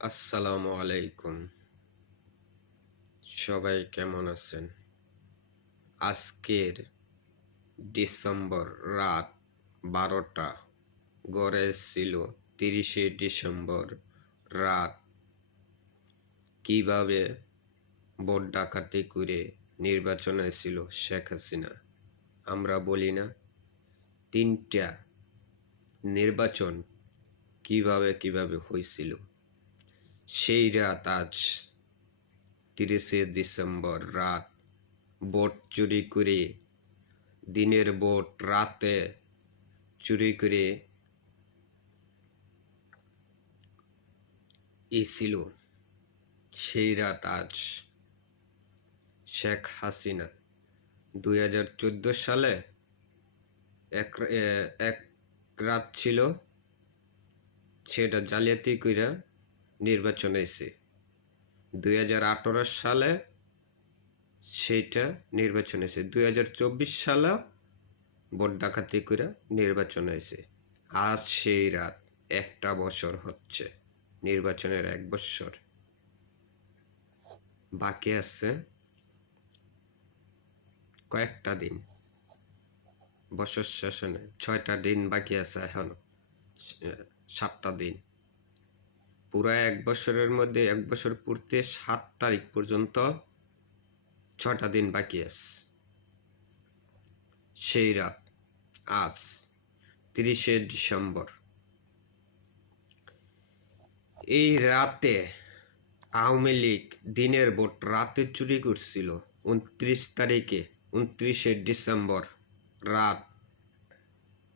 আসসালামু আলাইকুম। সবাই কেমন আছেন? আজকের ডিসেম্বর রাত 12টা, গড়ে ছিল 30শে ডিসেম্বর রাত। কিভাবে ভোট ডাকাতি করে নির্বাচনে ছিল শেখ হাসিনা। আমরা বলি না 3টা নির্বাচন কিভাবে হয়েছিল। সেই রাত আজ 30শে ডিসেম্বর রাত ভোট চুরি করে, দিনের ভোট রাতে চুরি করে ছিল। সেই রাত আজ শেখ হাসিনা 2014 সালে এক রাত ছিল, সেটা জালিয়াতি কইরা নির্বাচন হয়েছে। 2018 সালে সেটা নির্বাচন হয়েছে। 2024 সালে ভোট ডাকাতি কইরা নির্বাচন হয়েছে। আজ সেই রাত 1টা বছর হচ্ছে, নির্বাচনের 1 বছর বাকি আছে। কয়েকটা দিন, বছর শেষে 6টা দিন বাকি আছে, এখন 7টা দিন। পুরা 1 বছরের মধ্যে 1 বছর পূর্তি 7 তারিখ পর্যন্ত 6টা দিন বাকি আছে। সেই রাত আজ 30শে ডিসেম্বর। এই রাতে আওয়ামী লীগ দিনের ভোট রাতে চুরি করছিল। 29 তারিখে 29শে ডিসেম্বর রাত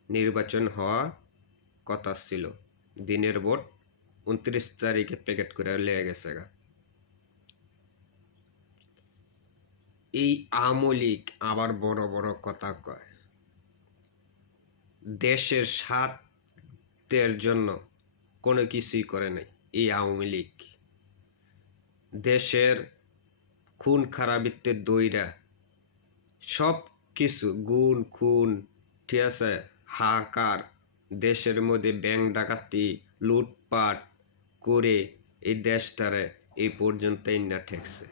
নির্বাচন হওয়া কথা ছিল। দিনের ভোট 29 তারিখে প্যাকেট করে লেগে গেছে। এই আওয়ামী লীগ আবার বড় বড় কথা কয়। দেশের স্বার্থের জন্য কোনো কিছুই করে নাই এই আওয়ামী লীগ। দেশের খুন খারাপিতে দইরা সব কিছু গুণ খুন, ঠিক আছে, হাহাকার, দেশের মধ্যে ব্যাংক ডাকাতি লুটপাট করে এই দেশটারে এই পর্যন্ত না ঠেকছে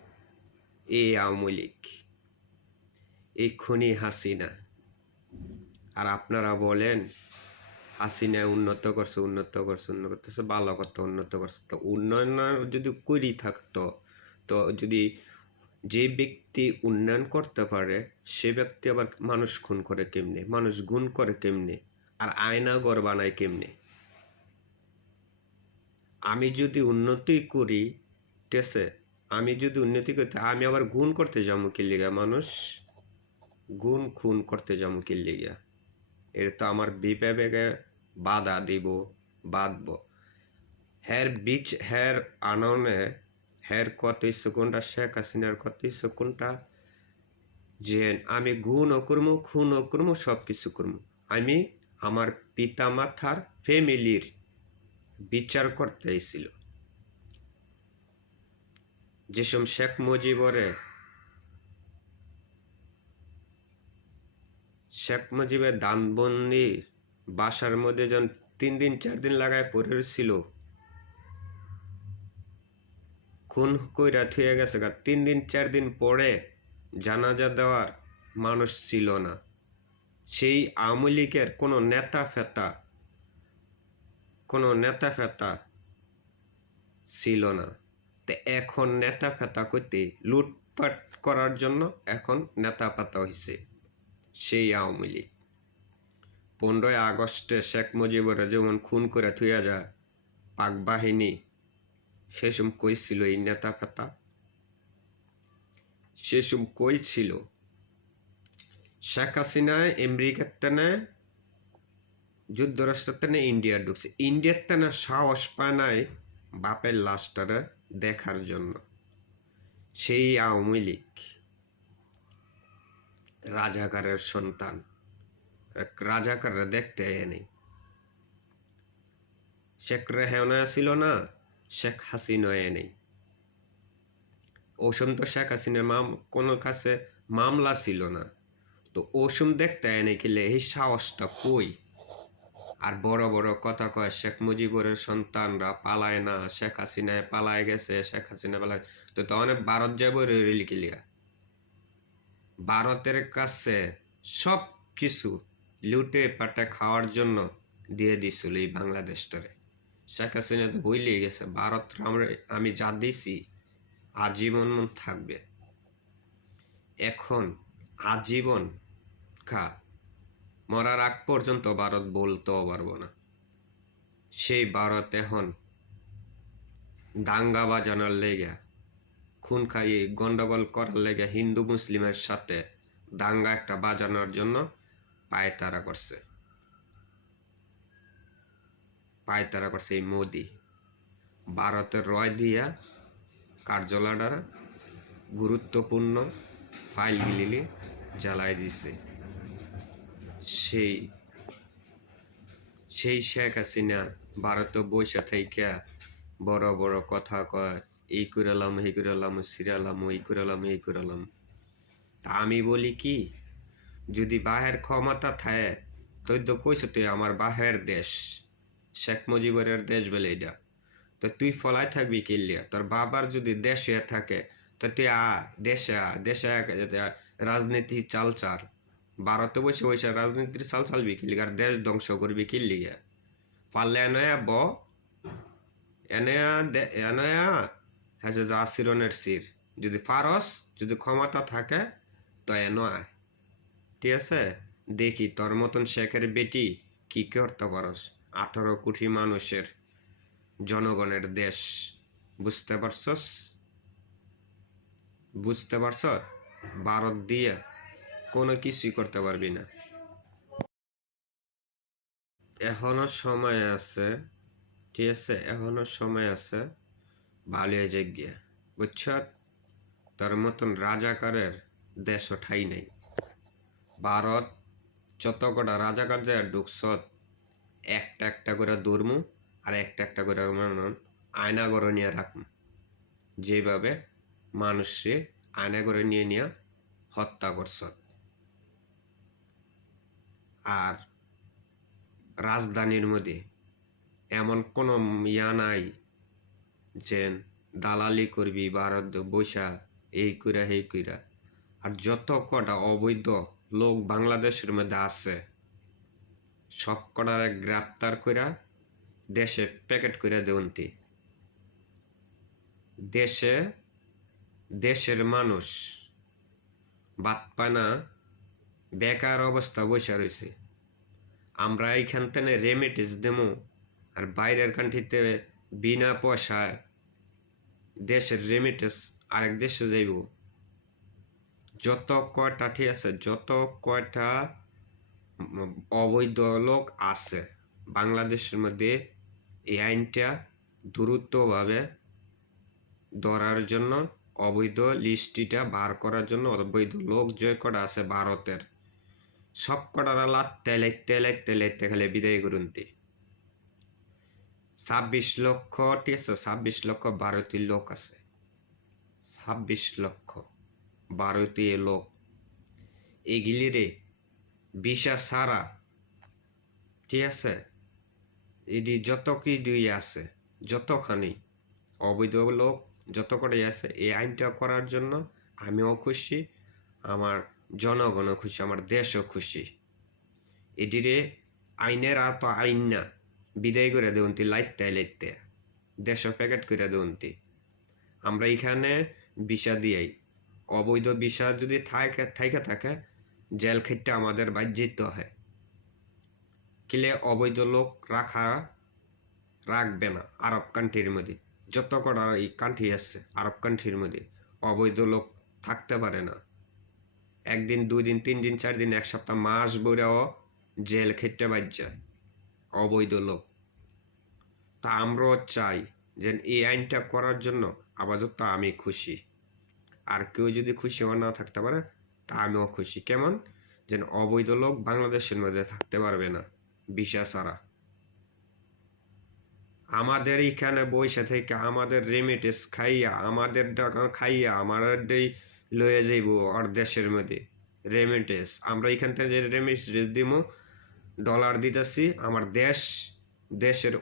এই আওয়ামী লীগ, এই খুনি হাসিনা। আর আপনারা বলেন হাসিনা উন্নত করছে, ভালো কথা, উন্নত করছে। তো উন্নয়ন যদি করি থাকতো, তো যদি যে ব্যক্তি উন্নয়ন করতে পারে সে ব্যক্তি আবার মানুষ খুন করে কেমনে, মানুষ গুণ করে কেমনে, আর আয়না ঘর বানায় কেমনে? আমি যদি উন্নতি করি, ঠিক আছে, আমি যদি উন্নতি করতে, আমি আবার গুণ করতে যাবো কি লিগা? মানুষ গুণ খুন করতে যাবো কি লিগা? এটা তো আমার বিবেকে বাধা দিব, বাঁধব। হের আননে হের কত ইচ্ছু কোনটা, শেখ হাসিনার কত ইচ্ছু কোনটা, যে আমি গুণও করবো খুনও করবো সব কিছু করবো। আমি আমার পিতা মাতার ফ্যামিলির বিচার করতে আইছিল। যেসব শেখ মুজিবের দানবন্দি বাসার মধ্যে যখন 3 দিন 4 দিন লাগায় পড়ে ছিল, খুন কইরা থুয়ে গেছে। 3 দিন 4 দিন পরে জানাজা দেওয়ার মানুষ ছিল না। সেই আওয়ামী লীগের কোনো নেতা ফেতা ছিল না। তো এখন নেতা ফেতা করতে, লুটপাট করার জন্য এখন নেতা পাতা হয়েছে সেই আওয়ামী লীগ। 15ই আগস্টে শেখ মুজিবুর যেমন খুন করে থুয়া যায় পাক বাহিনী, সেসব কই ছিল এই নেতা ফেতা? সেসব কই ছিল? শেখ হাসিনা আমেরিকার তেনে, যুক্তরাষ্ট্রের তেনে ইন্ডিয়া ঢুকছে। ইন্ডিয়ার তেনে সাহস পায় নাই বাপের লাশটারে দেখার জন্য। সেই আওয়ামী লীগ রাজাকারের সন্তান, রাজাকাররা দেখতে এনে। শেখ রেহানা ছিল না, শেখ হাসিনা নেই। ওসম তো শেখ হাসিনার কোনো কাছে মামলা ছিল না। তো ওসম দেখতে এনে খেলে এই সাহসটা কই? আর বড় বড় কথা কয় শেখ মুজিবুরের সন্তানরা পালায় না, শেখ হাসিনায় পালায় গেছে, শেখ হাসিনা পালায়। তো অনেক ভারত যাবো রিলিকিলিয়া ভারতের কাছে সব কিছু লুটে পাটে খাওয়ার জন্য দিয়ে দিছিল এই বাংলাদেশটারে। শেখ হাসিনা তো বইলেই গেছে ভারত আমি যা দিছি আজীবন মন থাকবে। এখন আজীবন খা, মরার আগ পর্যন্ত ভারত বলতেও পারবো না। সেই ভারত এখন দাঙ্গা বাজানোর লেগে, খুন খাইয়ে গন্ডগোল করার লেগে, হিন্দু মুসলিমের সাথে দাঙ্গা একটা বাজানোর জন্য পায়তারা করছে এই মোদি। ভারতের রয় দিয়া কার্যালয়টার গুরুত্বপূর্ণ ফাইলগুলি জ্বালাই দিছে। সেই শেখ হাসিনা ভারতে বসে থাইকা বড় বড় কথা কয়, এই করালাম এই করালাম, সিরালাম ওই করালাম এই করালাম। তা আমি বলি কি, যদি বাহের ক্ষমতা থাকে তুই তো কইস তুই আমার বাহের দেশ, শেখ মুজিবুরের দেশ বলে এটা, তো তুই ফলাই থাকবি কিল্লিয়া? তোর বাবার যদি দেশে থাকে তো তুই দেশে রাজনীতি চাল ভারতে বসে বসে রাজনীতির চাল চালবি কিল্লি? আর দেশ ধ্বংস করবি কিল্লিয়া? পারলে এনয়া হ্যাঁ যা সিরনের সির, যদি ফারস যদি ক্ষমতা থাকে তো আয়, ঠিক আছে? দেখি তোর মতন শেখের বেটি কি করতে পারস। 18 কোটি মানুষের জনগণের দেশ, বুঝতে পারছ? ভারত দিয়ে কোনো কিছুই করতে পারবি না। এখনো সময় আছে, ঠিক আছে? এখনো সময় আছে, ভালো হয়ে গিয়া, বুঝছ? তার মতন রাজাকারের দেশ ঠাই নাই। ভারত যত কটা রাজাকার যায় ঢুকছ, একটা একটা করে দৌড়মু আর একটা একটা করে আয়না করে নিয়ে রাখমু, যেভাবে মানুষে আয়না করে নিয়ে হত্যা করছ। আর রাজধানীর মধ্যে এমন কোনো নাই যে দালালি করবি ভারত বৈশা এই কইরা। আর যত কটা অবৈধ লোক বাংলাদেশের মধ্যে আছে সব কটারে গ্রেপ্তার কইরা দেশে প্যাকেট কইরা দেউনতি। দেশের মানুষ বাদ পায় না, বেকার অবস্থা বসে রয়েছে। আমরা এইখান থেকে রেমিটেন্স দেবো আর বাইরের কান্ট্রিতে বিনা পয়সায় দেশের রেমিটেন্স আরেক দেশে যাইব। যত কয়টা, ঠিক আছে, যত কয়টা অবৈধ লোক আছে বাংলাদেশের মধ্যে, এই আইনটা দ্রুতভাবে ধরার জন্য, অবৈধ লিস্টটা বার করার জন্য, অবৈধ লোক যে কটা আছে ভারতের সব কটার তেলাইতে খালি বিদায় করুনতি। 26 লক্ষ, ঠিক আছে, 26 লক্ষ ভারতীয় লোক আছে, 26 লক্ষ ভারতীয় লোক। এগুলিরে ভিসা ছাড়া, ঠিক আছে, এটি যত কি দুই আছে, যতখানি অবৈধ লোক যত কটাই আছে, এই আইনটা করার জন্য আমিও খুশি, আমার জনগণও খুশি, আমার দেশও খুশি। এটিরে আইনের তো আইন না, বিদায় করে দেউনতি লাইতে দেশ প্যাকেট করে দেউনতি। আমরা এখানে ভিসা দিয়াই, অবৈধ ভিসা যদি থাকে জেল খেটে আমাদের বাহ্যিত হয় কিলে অবৈধ লোক রাখবে না। আরব কান্ট্রির মধ্যে যত কটা এই কান্ট্রি আছে আরব কান্ট্রির মধ্যে অবৈধ লোক থাকতে পারে না। একদিন, 2 দিন, 3 দিন, 4 দিন, 1 সপ্তাহ, মাস বইরাও জেল খেটে বাজ্যা অবৈধ লোক। তা আমরাও চাই যে এই আইনটা করার জন্য আপাতত আমি খুশি। আর কেউ যদি খুশি না থাকতে পারে তা আমিও খুশি। কেমন যেন অবৈধ লোক বাংলাদেশের মধ্যে থাকতে পারবে না ভিসা ছাড়া। আমাদের এখানে বসে থেকে আমাদের রেমিটেন্স খাইয়া, আমাদের টাকা খাইয়া আমাদের লয়ে যাইব আর দেশের মধ্যে রেমিটেন্স। আমরা এখান থেকে রেমিটেন্স দিব, ডলার দিতেছি আমার দেশের